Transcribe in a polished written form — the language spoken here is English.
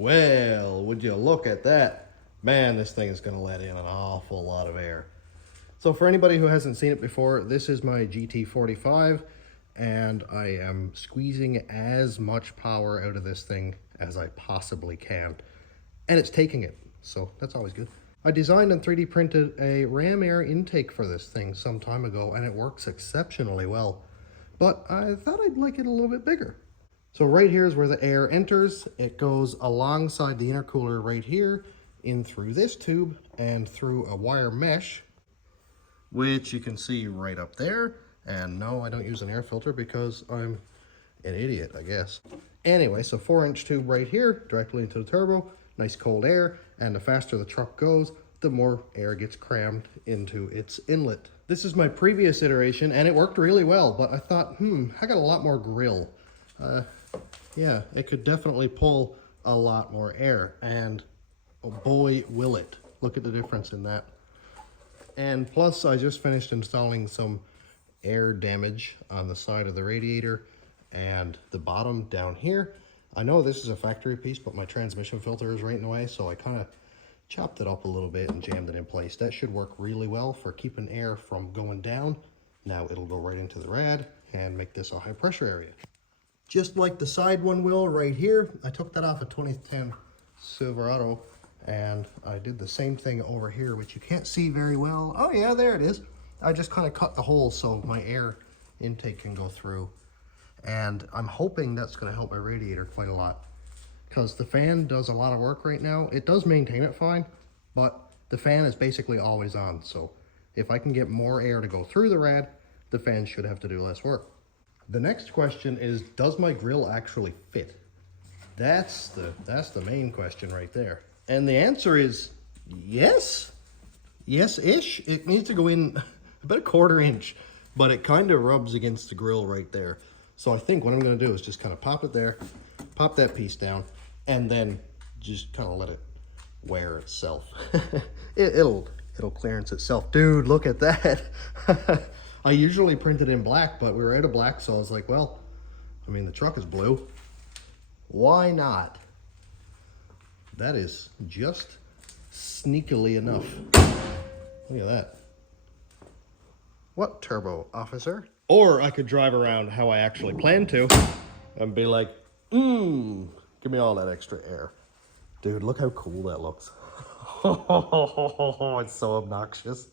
Well, would you look at that? Man, this thing is going to let in an awful lot of air. So for anybody who hasn't seen it before, this is my GT45, and I am squeezing as much power out of this thing as I possibly can. And it's taking it, so that's always good. I designed and 3D printed a ram air intake for this thing some time ago, and it works exceptionally well. But I thought I'd like it a little bit bigger. So right here is where the air enters. It goes alongside the intercooler right here, in through this tube, and through a wire mesh, which you can see right up there. And no, I don't use an air filter because I'm an idiot, I guess. Anyway, so 4-inch tube right here, directly into the turbo, nice cold air, and the faster the truck goes, the more air gets crammed into its inlet. This is my previous iteration, and it worked really well, but I thought, I got a lot more grill. Yeah, it could definitely pull a lot more air, and oh boy, will it. Look at the difference in that. And plus, I just finished installing some air damage on the side of the radiator and the bottom down here. I know this is a factory piece, but my transmission filter is right in the way, so I kind of chopped it up a little bit and jammed it in place. That should work really well for keeping air from going down. Now it'll go right into the rad and make this a high pressure area. Just like the side one will right here, I took that off a 2010 Silverado, and I did the same thing over here, which you can't see very well. Oh yeah, there it is. I just kind of cut the hole so my air intake can go through. And I'm hoping that's going to help my radiator quite a lot, because the fan does a lot of work right now. It does maintain it fine, but the fan is basically always on. So if I can get more air to go through the rad, the fan should have to do less work. The next question is, does my grill actually fit? That's the main question right there. And the answer is yes. Yes-ish. It needs to go in about a 1/4 inch, but it kind of rubs against the grill right there. So I think what I'm going to do is just kind of pop it there, pop that piece down, and then just kind of let it wear itself. It'll clearance itself. Dude, look at that. I usually print it in black, but we were out of black, so I was like, well, I mean, the truck is blue. Why not? That is just sneakily enough. Look at that. What turbo, officer? Or I could drive around how I actually plan to and be like, give me all that extra air. Dude, look how cool that looks. It's so obnoxious.